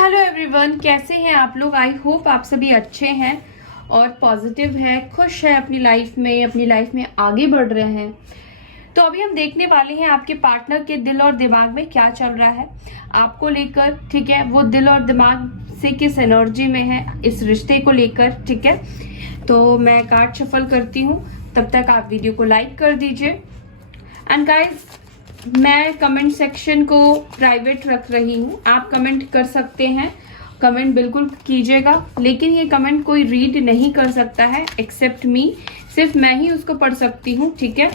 Hello everyone, कैसे हैं आप लोग। आई होप आप सभी अच्छे हैं और पॉजिटिव है, खुश है, अपनी लाइफ में आगे बढ़ रहे हैं। तो अभी हम देखने वाले हैं आपके पार्टनर के दिल और दिमाग में क्या चल रहा है आपको लेकर। ठीक है, वो दिल और दिमाग से किस एनर्जी में है इस रिश्ते को लेकर। ठीक है, तो मैं कार्ड शफल करती हूँ, तब तक आप वीडियो को लाइक कर दीजिए। एंड गाइस, मैं कमेंट सेक्शन को प्राइवेट रख रही हूँ, आप कमेंट कर सकते हैं, कमेंट बिल्कुल कीजिएगा, लेकिन ये कमेंट कोई रीड नहीं कर सकता है एक्सेप्ट मी, सिर्फ मैं ही उसको पढ़ सकती हूँ। ठीक है,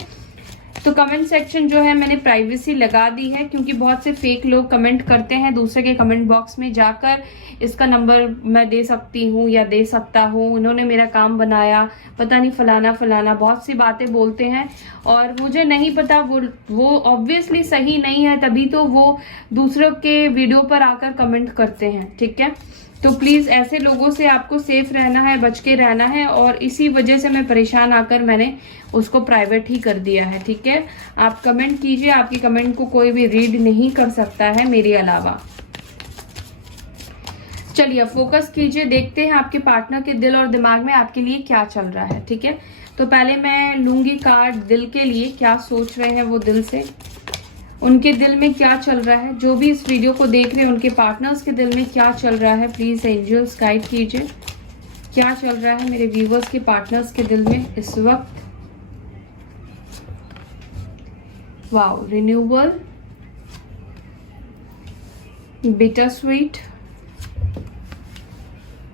तो कमेंट सेक्शन जो है मैंने प्राइवेसी लगा दी है, क्योंकि बहुत से फेक लोग कमेंट करते हैं दूसरे के कमेंट बॉक्स में जाकर, इसका नंबर मैं दे सकती हूँ या दे सकता हूँ, उन्होंने मेरा काम बनाया, पता नहीं फलाना फलाना, बहुत सी बातें बोलते हैं और मुझे नहीं पता वो ऑब्वियसली सही नहीं है, तभी तो वो दूसरों के वीडियो पर आकर कमेंट करते हैं। ठीक है, तो प्लीज ऐसे लोगों से आपको सेफ रहना है, बच के रहना है, और इसी वजह से मैं परेशान आकर मैंने उसको प्राइवेट ही कर दिया है। ठीक है, आप कमेंट कीजिए, आपकी कमेंट को कोई भी रीड नहीं कर सकता है मेरे अलावा। चलिए अब फोकस कीजिए, देखते हैं आपके पार्टनर के दिल और दिमाग में आपके लिए क्या चल रहा है। ठीक है, तो पहले मैं लूंगी कार्ड दिल के लिए, क्या सोच रहे हैं वो दिल से, उनके दिल में क्या चल रहा है। जो भी इस वीडियो को देख रहे हैं उनके पार्टनर्स के दिल में क्या चल रहा है, प्लीज एंजल्स गाइड कीजिए, क्या चल रहा है मेरे व्यूवर्स के पार्टनर्स के दिल में इस वक्त। Wow, renewal, bitter sweet,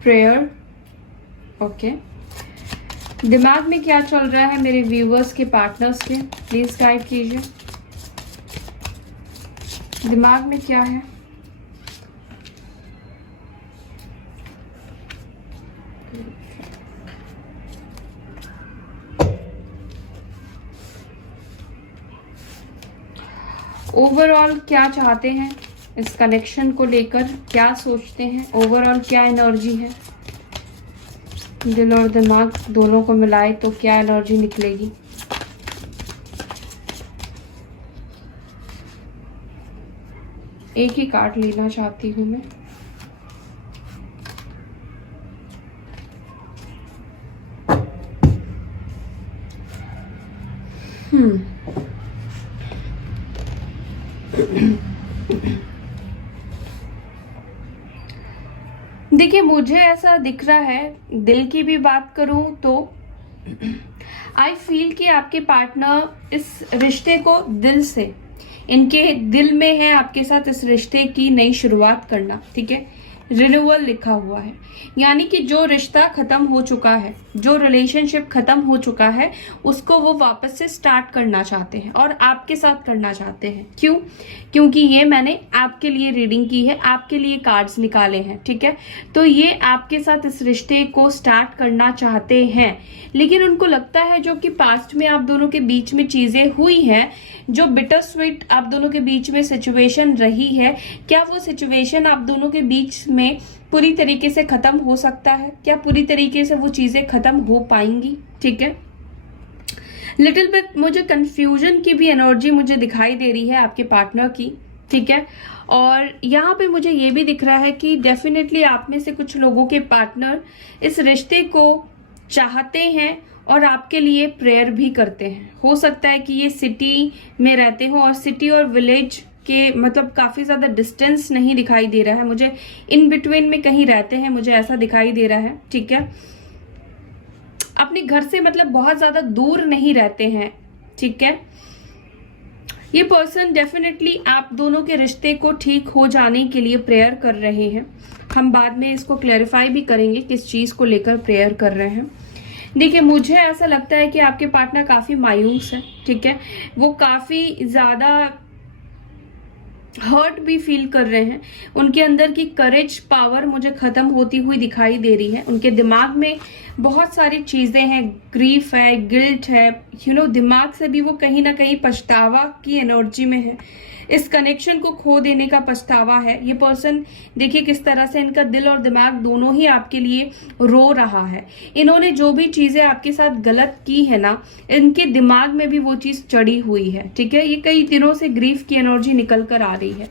prayer. Okay, दिमाग में क्या चल रहा है मेरे व्यूवर्स के पार्टनर्स के, प्लीज गाइड कीजिए, दिमाग में क्या है। ओवरऑल क्या चाहते हैं इस कनेक्शन को लेकर, क्या सोचते हैं, ओवरऑल क्या एनर्जी है। दिल और दिमाग दोनों को मिलाए तो क्या एनर्जी निकलेगी। एक ही कार्ड लेना चाहती हूँ मैं। देखिए, मुझे ऐसा दिख रहा है, दिल की भी बात करूं तो आई फील कि आपके पार्टनर इस रिश्ते को दिल से, इनके दिल में है आपके साथ इस रिश्ते की नई शुरुआत करना। ठीक है, रिन्यूअल लिखा हुआ है, यानी कि जो रिश्ता खत्म हो चुका है, जो रिलेशनशिप खत्म हो चुका है, उसको वो वापस से स्टार्ट करना चाहते हैं और आपके साथ करना चाहते हैं। क्यों? क्योंकि ये मैंने आपके लिए रीडिंग की है, आपके लिए कार्ड्स निकाले हैं। ठीक है, तो ये आपके साथ इस रिश्ते को स्टार्ट करना चाहते हैं, लेकिन उनको लगता है जो कि पास्ट में आप दोनों के बीच में चीजें हुई हैं, जो बिटर स्वीट आप दोनों के बीच में सिचुएशन रही है, क्या वो सिचुएशन आप दोनों के बीच में पूरी तरीके से खत्म हो सकता है? क्या पूरी तरीके से वो चीजें खत्म हो पाएंगी? ठीक है, लिटिल बिट मुझे कंफ्यूजन की भी एनर्जी मुझे दिखाई दे रही है आपके पार्टनर की। ठीक है, और यहाँ पे मुझे ये भी दिख रहा है कि डेफिनेटली आप में से कुछ लोगों के पार्टनर इस रिश्ते को चाहते हैं और आपके लिए प्रेयर भी करते हैं। हो सकता है कि ये सिटी में रहते हो और सिटी और विलेज के मतलब काफी ज्यादा डिस्टेंस नहीं दिखाई दे रहा है मुझे, इन बिटवीन में कहीं रहते हैं, मुझे ऐसा दिखाई दे रहा है। ठीक है, अपने घर से मतलब बहुत ज्यादा दूर नहीं रहते हैं। ठीक है, ये पर्सन डेफिनेटली आप दोनों के रिश्ते को ठीक हो जाने के लिए प्रेयर कर रहे हैं। हम बाद में इसको क्लैरिफाई भी करेंगे किस चीज को लेकर प्रेयर कर रहे हैं। देखिए, मुझे ऐसा लगता है कि आपके पार्टनर काफी मायूस है। ठीक है, वो काफी ज्यादा हर्ट भी फील कर रहे हैं, उनके अंदर की करेज पावर मुझे खत्म होती हुई दिखाई दे रही है। उनके दिमाग में बहुत सारी चीजें हैं, ग्रीफ है, गिल्ट है, दिमाग से भी वो कहीं ना कहीं पछतावा की एनर्जी में है। इस कनेक्शन को खो देने का पछतावा है। ये पर्सन देखिए किस तरह से इनका दिल और दिमाग दोनों ही आपके लिए रो रहा है। इन्होंने जो भी चीजें आपके साथ गलत की है ना, इनके दिमाग में भी वो चीज चढ़ी हुई है। ठीक है, ये कई दिनों से ग्रीफ की एनर्जी निकल कर आ रही है।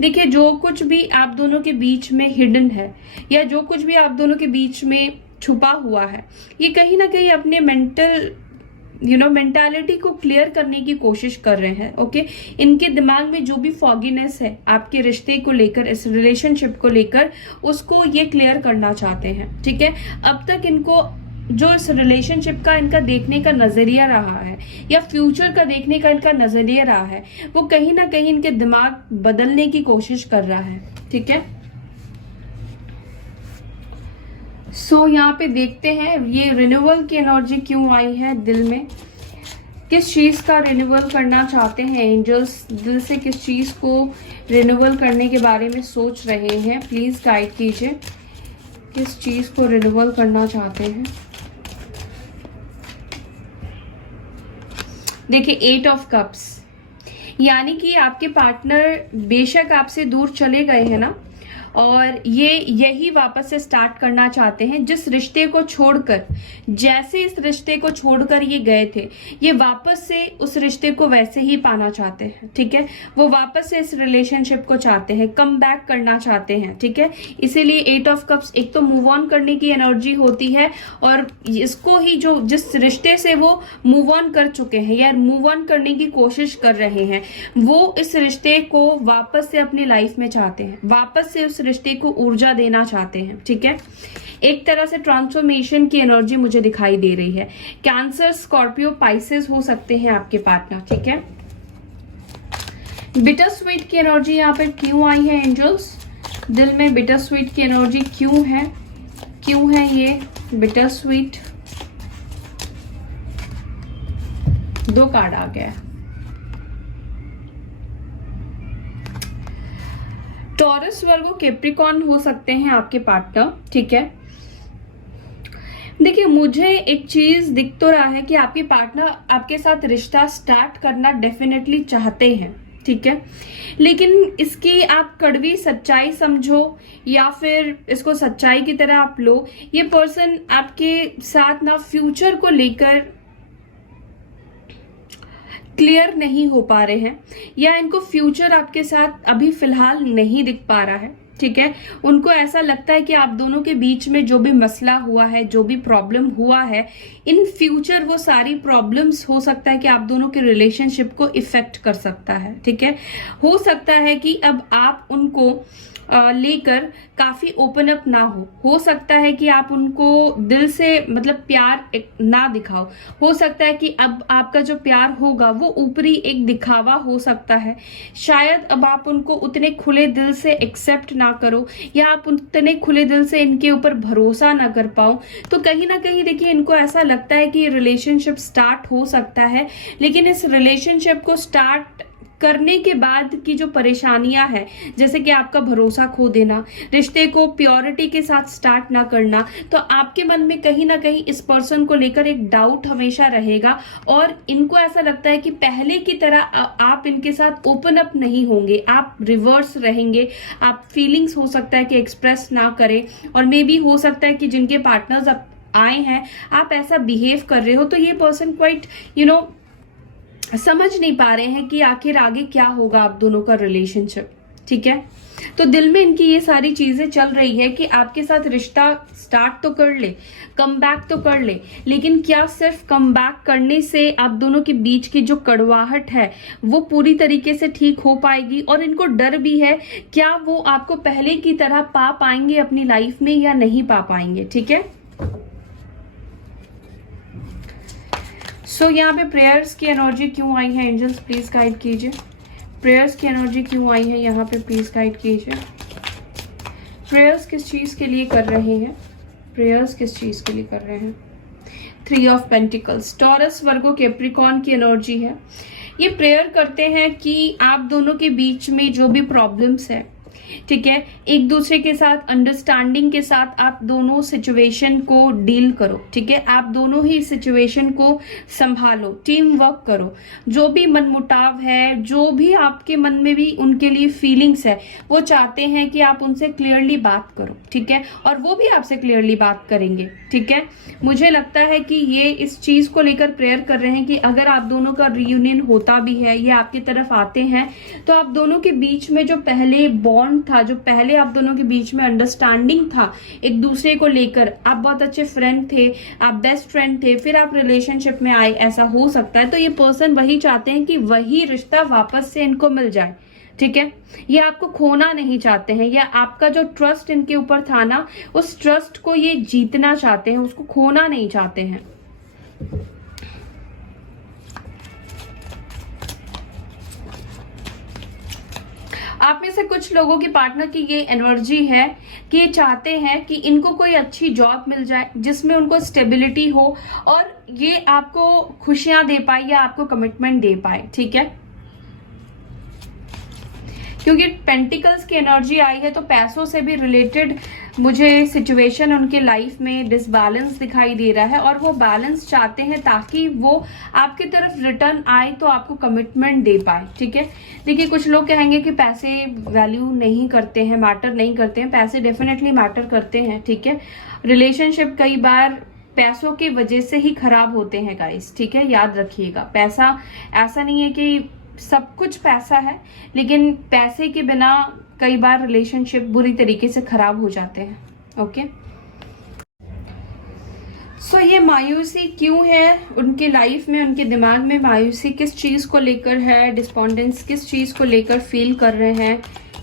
देखिए, जो कुछ भी आप दोनों के बीच में हिडन है या जो कुछ भी आप दोनों के बीच में छुपा हुआ है, ये कहीं ना कहीं अपने मेंटालिटी को क्लियर करने की कोशिश कर रहे हैं। ओके, इनके दिमाग में जो भी फॉगीनेस है आपके रिश्ते को लेकर, इस रिलेशनशिप को लेकर, उसको ये क्लियर करना चाहते हैं। ठीक है, अब तक इनको जो इस रिलेशनशिप का इनका देखने का नजरिया रहा है या फ्यूचर का देखने का इनका नजरिया रहा है, वो कहीं ना कहीं इनके दिमाग बदलने की कोशिश कर रहा है। ठीक है, सो यहाँ पे देखते हैं ये रिन्यूअल की एनर्जी क्यों आई है दिल में, किस चीज का रिन्यूअल करना चाहते हैं एंजल्स, दिल से किस चीज को रिन्यूअल करने के बारे में सोच रहे हैं। प्लीज गाइड कीजिए, किस चीज को रिन्यूअल करना चाहते हैं। देखिए, 8 ऑफ कप्स, यानी कि आपके पार्टनर बेशक आपसे दूर चले गए हैं ना, और ये यही वापस से स्टार्ट करना चाहते हैं। जिस रिश्ते को छोड़कर, जैसे इस रिश्ते को छोड़कर ये गए थे, ये वापस से उस रिश्ते को वैसे ही पाना चाहते हैं। ठीक है, वो वापस से इस रिलेशनशिप को चाहते हैं, कम बैक करना चाहते हैं। ठीक है, इसीलिए 8 ऑफ कप्स एक तो मूव ऑन करने की एनर्जी होती है, और इसको ही जो जिस रिश्ते से वो मूव ऑन कर चुके हैं या मूव ऑन करने की कोशिश कर रहे हैं, वो इस रिश्ते को वापस से अपनी लाइफ में चाहते हैं, वापस से उस रिश्ते को ऊर्जा देना चाहते हैं। ठीक है, एक तरह से ट्रांसफॉर्मेशन की एनर्जी मुझे दिखाई दे रही है। कैंसर, स्कॉर्पियो, पाइसेस हो सकते हैं आपके पार्टनर। ठीक है, बिटर स्वीट की एनर्जी यहाँ पे क्यों आई है एंजल्स, दिल में बिटर स्वीट की एनर्जी क्यों है ये बिटर स्वीट। 2 कार्ड आ गया। टॉरस, वर्गो, कैप्रिकॉर्न हो सकते हैं आपके पार्टनर। ठीक है, देखिए, मुझे एक चीज दिख तो रहा है कि आपके पार्टनर आपके साथ रिश्ता स्टार्ट करना डेफिनेटली चाहते हैं। ठीक है, लेकिन इसकी आप कड़वी सच्चाई समझो या फिर इसको सच्चाई की तरह आप लो, ये पर्सन आपके साथ ना फ्यूचर को लेकर क्लियर नहीं हो पा रहे हैं, या इनको फ्यूचर आपके साथ अभी फिलहाल नहीं दिख पा रहा है। ठीक है, उनको ऐसा लगता है कि आप दोनों के बीच में जो भी मसला हुआ है, जो भी प्रॉब्लम हुआ है, इन फ्यूचर वो सारी प्रॉब्लम्स हो सकता है कि आप दोनों के रिलेशनशिप को इफेक्ट कर सकता है। ठीक है, हो सकता है कि अब आप उनको लेकर काफी ओपन अप ना हो सकता है कि आप उनको दिल से मतलब प्यार ना दिखाओ, हो सकता है कि अब आपका जो प्यार होगा वो ऊपरी एक दिखावा हो सकता है, शायद अब आप उनको उतने खुले दिल से एक्सेप्ट ना करो या आप उतने खुले दिल से इनके ऊपर भरोसा ना कर पाओ। तो कहीं ना कहीं देखिए, इनको ऐसा लगता है कि रिलेशनशिप स्टार्ट हो सकता है, लेकिन इस रिलेशनशिप को स्टार्ट करने के बाद की जो परेशानियां हैं, जैसे कि आपका भरोसा खो देना, रिश्ते को प्योरिटी के साथ स्टार्ट ना करना, तो आपके मन में कहीं ना कहीं इस पर्सन को लेकर एक डाउट हमेशा रहेगा, और इनको ऐसा लगता है कि पहले की तरह आप इनके साथ ओपन अप नहीं होंगे, आप रिवर्स रहेंगे, आप फीलिंग्स हो सकता है कि एक्सप्रेस ना करें, और मे बी हो सकता है कि जिनके पार्टनर्स आप आए हैं आप ऐसा बिहेव कर रहे हो, तो ये पर्सन क्वाइट समझ नहीं पा रहे हैं कि आखिर आगे क्या होगा आप दोनों का रिलेशनशिप। ठीक है, तो दिल में इनकी ये सारी चीजें चल रही है कि आपके साथ रिश्ता स्टार्ट तो कर ले, कम बैक तो कर ले, लेकिन क्या सिर्फ कम बैक करने से आप दोनों के बीच की जो कड़वाहट है वो पूरी तरीके से ठीक हो पाएगी, और इनको डर भी है क्या वो आपको पहले की तरह पा पाएंगे अपनी लाइफ में या नहीं पा पाएंगे। ठीक है, सो यहाँ पे प्रेयर्स की एनर्जी क्यों आई है एंजल्स, प्लीज गाइड कीजिए। प्रेयर्स की एनर्जी क्यों आई है यहाँ पे, प्लीज गाइड कीजिए। प्रेयर्स किस चीज के लिए कर रहे हैं, प्रेयर्स किस चीज के लिए कर रहे हैं। 3 of pentacles, taurus, Virgo, Capricorn की एनर्जी है। ये प्रेयर करते हैं कि आप दोनों के बीच में जो भी प्रॉब्लम्स है ठीक है। एक दूसरे के साथ अंडरस्टैंडिंग के साथ आप दोनों सिचुएशन को डील करो, ठीक है। आप दोनों ही सिचुएशन को संभालो, टीम वर्क करो। जो भी मनमुटाव है, जो भी आपके मन में भी उनके लिए फीलिंग्स है, वो चाहते हैं कि आप उनसे क्लियरली बात करो, ठीक है, और वो भी आपसे क्लियरली बात करेंगे, ठीक है। मुझे लगता है कि ये इस चीज को लेकर प्रेयर कर रहे हैं कि अगर आप दोनों का रियूनियन होता भी है, ये आपकी तरफ आते हैं, तो आप दोनों के बीच में जो पहले बॉन्ड था, जो पहले आप दोनों के बीच में अंडरस्टैंडिंग था एक दूसरे को लेकर, आप बहुत अच्छे फ्रेंड थे, आप बेस्ट फ्रेंड थे, फिर आप रिलेशनशिप में आए, ऐसा हो सकता है। तो ये पर्सन वही चाहते हैं कि वही रिश्ता वापस से इनको मिल जाए, ठीक है। ये आपको खोना नहीं चाहते हैं, या आपका जो ट्रस्ट इनके ऊपर था ना, उस ट्रस्ट को ये जीतना चाहते हैं, उसको खोना नहीं चाहते हैं। आप में से कुछ लोगों की पार्टनर की ये एनर्जी है कि ये चाहते हैं कि इनको कोई अच्छी जॉब मिल जाए जिसमें उनको स्टेबिलिटी हो और ये आपको खुशियां दे पाए या आपको कमिटमेंट दे पाए, ठीक है। क्योंकि पेंटिकल्स की एनर्जी आई है, तो पैसों से भी रिलेटेड मुझे सिचुएशन उनके लाइफ में डिसबैलेंस दिखाई दे रहा है, और वो बैलेंस चाहते हैं ताकि वो आपकी तरफ रिटर्न आए तो आपको कमिटमेंट दे पाए, ठीक है। देखिए, कुछ लोग कहेंगे कि पैसे वैल्यू नहीं करते हैं, मैटर नहीं करते हैं। पैसे डेफिनेटली मैटर करते हैं, ठीक है। रिलेशनशिप कई बार पैसों की वजह से ही खराब होते हैं गाइस, ठीक है, याद रखिएगा। पैसा ऐसा नहीं है कि सब कुछ पैसा है, लेकिन पैसे के बिना कई बार रिलेशनशिप बुरी तरीके से खराब हो जाते हैं, ओके। सो ये मायूसी क्यों है उनके लाइफ में, उनके दिमाग में मायूसी किस चीज को लेकर है, डिस्पोंडेंस किस चीज को लेकर फील कर रहे हैं?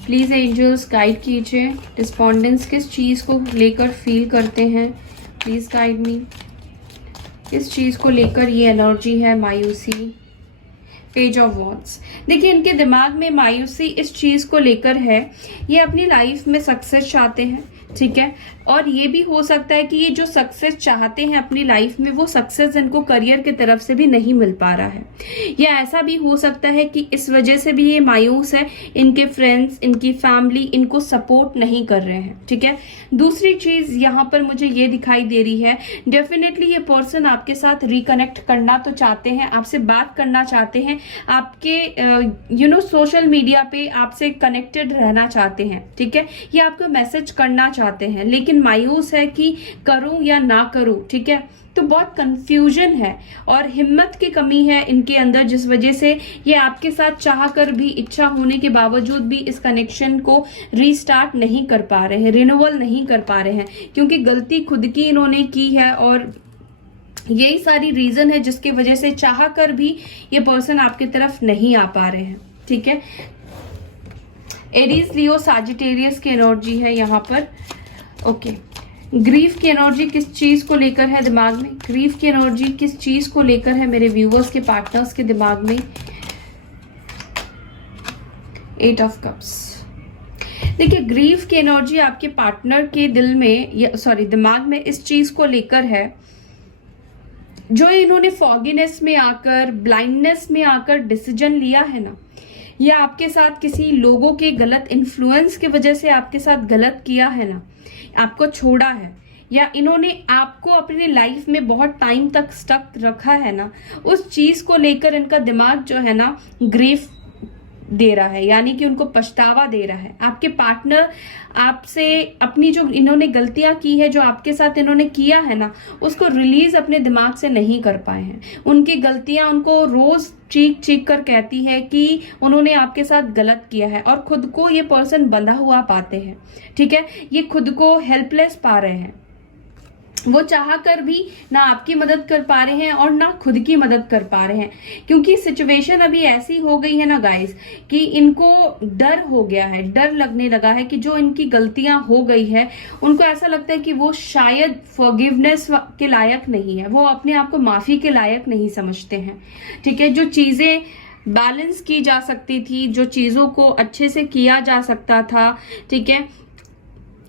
प्लीज एंजल्स गाइड कीजिए, डिस्पोंडेंस किस चीज को लेकर फील करते हैं? प्लीज गाइड मी, किस चीज को लेकर ये एनर्जी है मायूसी? Page of wands. देखिए, इनके दिमाग में मायूसी इस चीज को लेकर है, ये अपनी लाइफ में सक्सेस चाहते हैं, ठीक है। और ये भी हो सकता है कि ये जो सक्सेस चाहते हैं अपनी लाइफ में, वो सक्सेस इनको करियर की तरफ से भी नहीं मिल पा रहा है, या ऐसा भी हो सकता है कि इस वजह से भी ये मायूस है, इनके फ्रेंड्स, इनकी फैमिली इनको सपोर्ट नहीं कर रहे हैं, ठीक है। दूसरी चीज यहाँ पर मुझे ये दिखाई दे रही है, डेफिनेटली ये पर्सन आपके साथ रिकनेक्ट करना तो चाहते हैं, आपसे बात करना चाहते हैं, आपके सोशल मीडिया पे आपसे कनेक्टेड रहना चाहते हैं, ठीक है। ये आपको मैसेज करना चाहते हैं, लेकिन मायूस है कि करूं या ना करूं, ठीक है। तो बहुत कंफ्यूजन है और हिम्मत की कमी है इनके अंदर, जिस वजह से ये आपके साथ चाह कर भी, इच्छा होने के बावजूद भी इस कनेक्शन को रीस्टार्ट नहीं कर पा रहे हैं, रिन्यूअल नहीं कर पा रहे हैं, क्योंकि गलती खुद की इन्होंने की है, और यही सारी रीजन है जिसकी वजह से चाह कर भी ये पर्सन आपकी तरफ नहीं आ पा रहे हैं, ठीक है। एरीज, लियो, सैजिटेरियस की एनर्जी है यहाँ पर, ओके। ग्रीफ की एनर्जी किस चीज को लेकर है दिमाग में? ग्रीफ की एनर्जी किस चीज को लेकर है मेरे व्यूअर्स के, पार्टनर्स के दिमाग में? 8 ऑफ कप्स। देखिए, ग्रीफ की एनर्जी आपके पार्टनर के दिल में, दिमाग में इस चीज को लेकर है, जो इन्होंने फॉगीनेस में आकर, ब्लाइंडनेस में आकर डिसीजन लिया है ना, या आपके साथ किसी लोगों के गलत इन्फ्लुएंस की वजह से आपके साथ गलत किया है ना, आपको छोड़ा है, या इन्होंने आपको अपनी लाइफ में बहुत टाइम तक स्टक रखा है ना, उस चीज को लेकर इनका दिमाग जो है ना ग्रीफ दे रहा है, यानी कि उनको पछतावा दे रहा है। आपके पार्टनर आपसे अपनी जो इन्होंने गलतियां की है, जो आपके साथ इन्होंने किया है ना, उसको रिलीज अपने दिमाग से नहीं कर पाए हैं। उनकी गलतियां उनको रोज चीख चीख कर कहती है कि उन्होंने आपके साथ गलत किया है, और खुद को ये पर्सन बंधा हुआ पाते हैं, ठीक है। ये खुद को हेल्पलेस पा रहे हैं, वो चाह कर भी ना आपकी मदद कर पा रहे हैं और ना खुद की मदद कर पा रहे हैं, क्योंकि सिचुएशन अभी ऐसी हो गई है ना गाइस कि इनको डर हो गया है, डर लगने लगा है कि जो इनकी गलतियां हो गई है, उनको ऐसा लगता है कि वो शायद फॉरगिवनेस के लायक नहीं है, वो अपने आप को माफी के लायक नहीं समझते हैं, ठीक है। जो चीजें बैलेंस की जा सकती थी, जो चीजों को अच्छे से किया जा सकता था, ठीक है,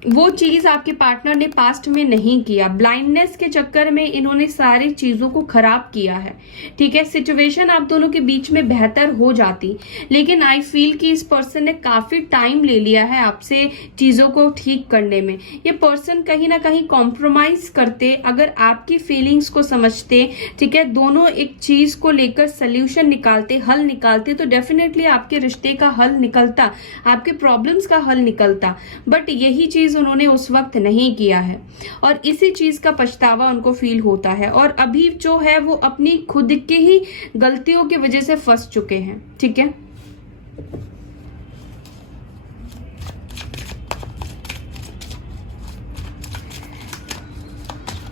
वो चीज आपके पार्टनर ने पास्ट में नहीं किया। ब्लाइंडनेस के चक्कर में इन्होंने सारी चीजों को खराब किया है, ठीक है। सिचुएशन आप दोनों के बीच में बेहतर हो जाती, लेकिन आई फील कि इस पर्सन ने काफी टाइम ले लिया है आपसे चीजों को ठीक करने में। ये पर्सन कहीं ना कहीं कॉम्प्रोमाइज करते, अगर आपकी फीलिंग्स को समझते, ठीक है, दोनों एक चीज को लेकर सोल्यूशन निकालते, हल निकालते, तो डेफिनेटली आपके रिश्ते का हल निकलता, आपके प्रॉब्लम्स का हल निकलता। बट यही चीज उन्होंने उस वक्त नहीं किया है और इसी चीज का पछतावा उनको फील होता है, और अभी जो है वो अपनी खुद के ही गलतियों की वजह से फंस चुके हैं, ठीक है।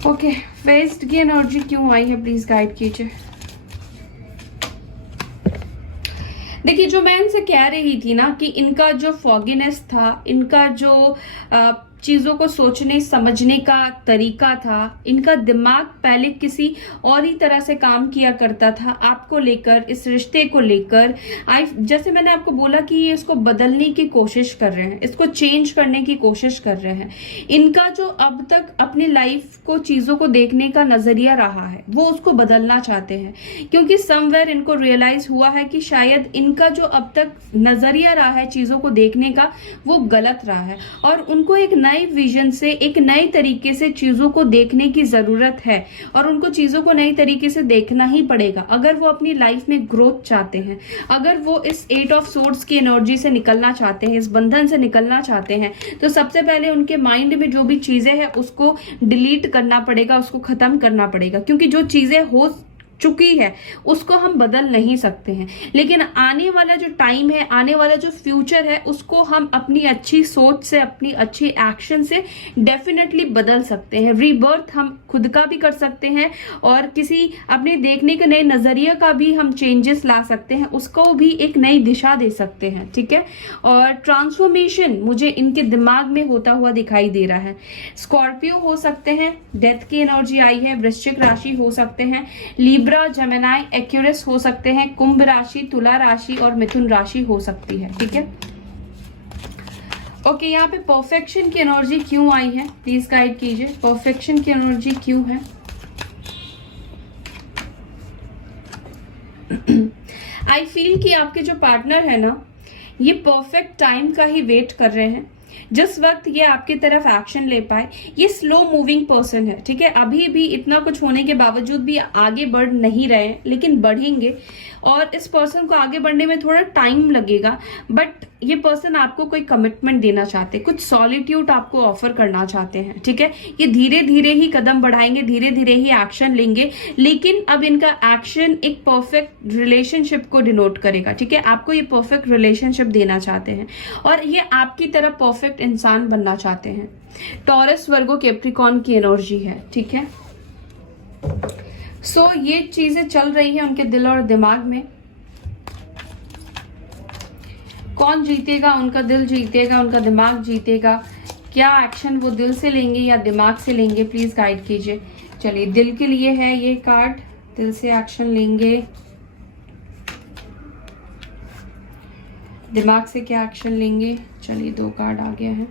ओके, वेस्ट की एनर्जी क्यों आई है, प्लीज गाइड कीजिए। देखिए, जो मैं इनसे कह रही थी ना कि इनका जो फॉगीनेस था, इनका जो चीजों को सोचने समझने का तरीका था, इनका दिमाग पहले किसी और ही तरह से काम किया करता था आपको लेकर, इस रिश्ते को लेकर। जैसे मैंने आपको बोला कि ये इसको बदलने की कोशिश कर रहे हैं, इसको चेंज करने की कोशिश कर रहे हैं। इनका जो अब तक अपनी लाइफ को चीजों को देखने का नजरिया रहा है, वो उसको बदलना चाहते हैं, क्योंकि समवेयर इनको रियलाइज हुआ है कि शायद इनका जो अब तक नजरिया रहा है चीजों को देखने का, वो गलत रहा है, और उनको एक नई विजन से, एक नई तरीके से चीजों को देखने की जरूरत है, और उनको चीजों को नई तरीके से देखना ही पड़ेगा अगर वो अपनी लाइफ में ग्रोथ चाहते हैं, अगर वो इस 8 ऑफ सोर्ड्स की एनर्जी से निकलना चाहते हैं, इस बंधन से निकलना चाहते हैं। तो सबसे पहले उनके माइंड में जो भी चीजें हैं उसको डिलीट करना पड़ेगा, उसको खत्म करना पड़ेगा, क्योंकि जो चीजें हो चुकी है उसको हम बदल नहीं सकते हैं, लेकिन आने वाला जो टाइम है, आने वाला जो फ्यूचर है, उसको हम अपनी अच्छी सोच से, अपनी अच्छी एक्शन से डेफिनेटली बदल सकते हैं। रीबर्थ हम खुद का भी कर सकते हैं, और किसी अपने देखने के नए नजरिए का भी हम चेंजेस ला सकते हैं, उसको भी एक नई दिशा दे सकते हैं, ठीक है। और ट्रांसफॉर्मेशन मुझे इनके दिमाग में होता हुआ दिखाई दे रहा है। स्कॉर्पियो हो सकते हैं, डेथ की एनर्जी आई है, वृश्चिक राशि हो सकते हैं, लिब्रा, जेमिनी, एक्यूरियस हो सकते हैं, कुंभ राशि, तुला राशि और मिथुन राशि हो सकती है, ठीक है। ओके, यहाँ पे परफेक्शन की एनर्जी क्यों आई है, प्लीज गाइड कीजिए। परफेक्शन की एनर्जी क्यों है? आई फील कि आपके जो पार्टनर है ना, ये परफेक्ट टाइम का ही वेट कर रहे हैं, जिस वक्त ये आपकी तरफ एक्शन ले पाए। ये स्लो मूविंग पर्सन है, ठीक है। अभी भी इतना कुछ होने के बावजूद भी आगे बढ़ नहीं रहे हैं, लेकिन बढ़ेंगे, और इस पर्सन को आगे बढ़ने में थोड़ा टाइम लगेगा। बट ये पर्सन आपको कोई कमिटमेंट देना चाहते, कुछ सॉलिट्यूड आपको ऑफर करना चाहते हैं, ठीक है। ये धीरे धीरे ही कदम बढ़ाएंगे, धीरे धीरे ही एक्शन लेंगे, लेकिन अब इनका एक्शन एक परफेक्ट रिलेशनशिप को डिनोट करेगा, ठीक है। आपको ये परफेक्ट रिलेशनशिप देना चाहते हैं, और ये आपकी तरह परफेक्ट इंसान बनना चाहते हैं। टॉरस, वर्गो, कैप्रिकॉर्न की एनर्जी है, ठीक है। सो ये चीजें चल रही हैं उनके दिल और दिमाग में। कौन जीतेगा? उनका दिल जीतेगा, उनका दिमाग जीतेगा। क्या एक्शन वो दिल से लेंगे या दिमाग से लेंगे, प्लीज गाइड कीजिए। चलिए, दिल के लिए है ये कार्ड, दिल से एक्शन लेंगे। दिमाग से क्या एक्शन लेंगे? चलिए, 2 कार्ड आ गया है।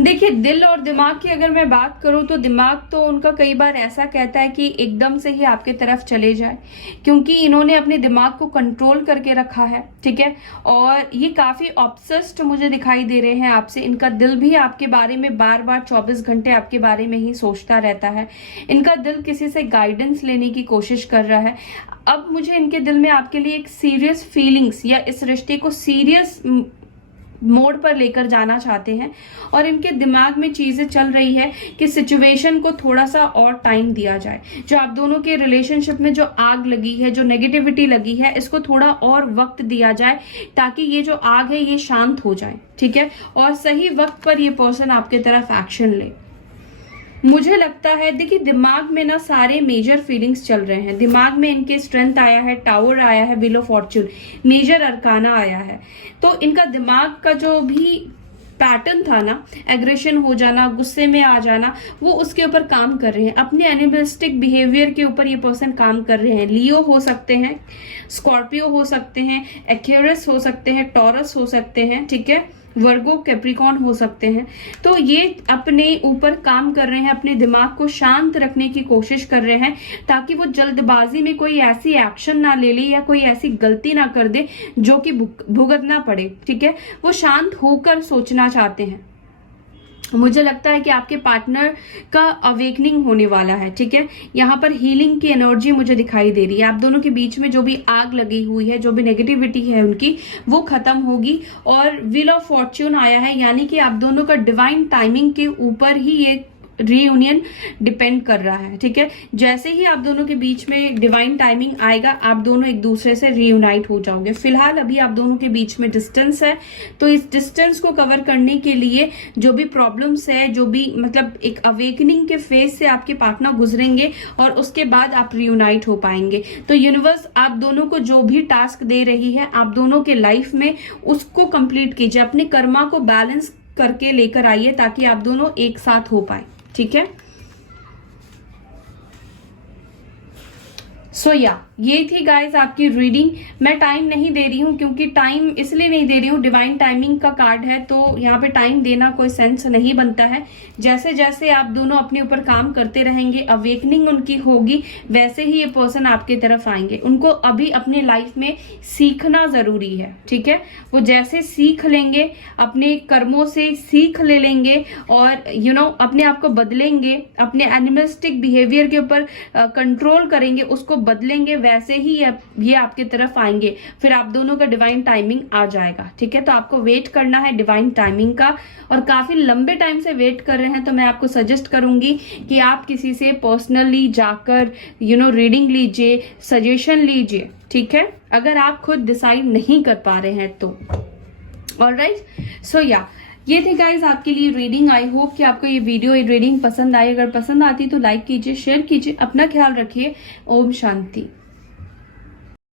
देखिए, दिल और दिमाग की अगर मैं बात करूं तो दिमाग तो उनका कई बार ऐसा कहता है कि एकदम से ही आपके तरफ चले जाए, क्योंकि इन्होंने अपने दिमाग को कंट्रोल करके रखा है, ठीक है। और ये काफी ऑब्सेस्ड मुझे दिखाई दे रहे हैं आपसे। इनका दिल भी आपके बारे में बार बार 24 घंटे आपके बारे में ही सोचता रहता है। इनका दिल किसी से गाइडेंस लेने की कोशिश कर रहा है। अब मुझे इनके दिल में आपके लिए एक सीरियस फीलिंग्स या इस रिश्ते को सीरियस मोड़ पर लेकर जाना चाहते हैं, और इनके दिमाग में चीजें चल रही है कि सिचुएशन को थोड़ा सा और टाइम दिया जाए। जो आप दोनों के रिलेशनशिप में जो आग लगी है, जो नेगेटिविटी लगी है, इसको थोड़ा और वक्त दिया जाए, ताकि ये जो आग है ये शांत हो जाए, ठीक है। और सही वक्त पर ये पर्सन आपके तरफ एक्शन ले। मुझे लगता है, देखिए, दिमाग में ना सारे मेजर फीलिंग्स चल रहे हैं। दिमाग में इनके स्ट्रेंथ आया है, टावर आया है, wheel of fortune, major arcana आया है। तो इनका दिमाग का जो भी पैटर्न था ना, एग्रेशन हो जाना, गुस्से में आ जाना, वो उसके ऊपर काम कर रहे हैं। अपने एनिमलिस्टिक बिहेवियर के ऊपर ये पर्सन काम कर रहे हैं। लियो हो सकते हैं, स्कॉर्पियो हो सकते हैं, एक्वेरियस हो सकते हैं, टॉरस हो सकते हैं, ठीक है, वर्गो, कैप्रिकॉर्न हो सकते हैं। तो ये अपने ऊपर काम कर रहे हैं, अपने दिमाग को शांत रखने की कोशिश कर रहे हैं ताकि वो जल्दबाजी में कोई ऐसी एक्शन ना ले ले या कोई ऐसी गलती ना कर दे जो कि भुगतना पड़े, ठीक है। वो शांत होकर सोचना चाहते हैं। मुझे लगता है कि आपके पार्टनर का अवेकनिंग होने वाला है, ठीक है। यहाँ पर हीलिंग की एनर्जी मुझे दिखाई दे रही है। आप दोनों के बीच में जो भी आग लगी हुई है, जो भी नेगेटिविटी है उनकी, वो खत्म होगी। और व्हील ऑफ फॉर्च्यून आया है, यानी कि आप दोनों का डिवाइन टाइमिंग के ऊपर ही ये रीयूनियन डिपेंड कर रहा है, ठीक है। जैसे ही आप दोनों के बीच में डिवाइन टाइमिंग आएगा, आप दोनों एक दूसरे से रीयूनाइट हो जाओगे। फिलहाल अभी आप दोनों के बीच में डिस्टेंस है, तो इस डिस्टेंस को कवर करने के लिए जो भी प्रॉब्लम्स है, जो भी मतलब एक अवेकनिंग के फेज से आपके पार्टनर गुजरेंगे और उसके बाद आप रीयूनाइट हो पाएंगे। तो यूनिवर्स आप दोनों को जो भी टास्क दे रही है, आप दोनों के लाइफ में उसको कंप्लीट कीजिए। अपने कर्मा को बैलेंस करके लेकर आइए ताकि आप दोनों एक साथ हो पाए, ठीक है। सो ये थी गाइज आपकी रीडिंग। मैं टाइम नहीं दे रही हूँ क्योंकि टाइम इसलिए नहीं दे रही हूँ, डिवाइन टाइमिंग का कार्ड है तो यहाँ पे टाइम देना कोई सेंस नहीं बनता है। जैसे जैसे आप दोनों अपने ऊपर काम करते रहेंगे, अवेकनिंग उनकी होगी, वैसे ही ये पर्सन आपके तरफ आएंगे। उनको अभी अपने लाइफ में सीखना जरूरी है, ठीक है। वो जैसे सीख लेंगे, अपने कर्मों से सीख ले लेंगे और अपने आप को बदलेंगे, अपने एनिमलिस्टिक बिहेवियर के ऊपर कंट्रोल करेंगे, उसको बदलेंगे, वैसे ही ये आपके तरफ आएंगे। फिर आप दोनों का डिवाइन टाइमिंग आ जाएगा, ठीक है। तो आपको वेट करना है डिवाइन टाइमिंग का, और काफी लंबे टाइम से वेट कर रहे हैं तो मैं आपको सजेस्ट करूंगी कि आप किसी से पर्सनली जाकर रीडिंग लीजिए, सजेशन लीजिए, ठीक है, अगर आप खुद डिसाइड नहीं कर पा रहे हैं तो। ऑलराइट, सो ये थे गाइज आपके लिए रीडिंग। आई होप कि आपको ये वीडियो, ये रीडिंग पसंद आई। अगर पसंद आती तो लाइक कीजिए, शेयर कीजिए, अपना ख्याल रखिए। ओम शांति।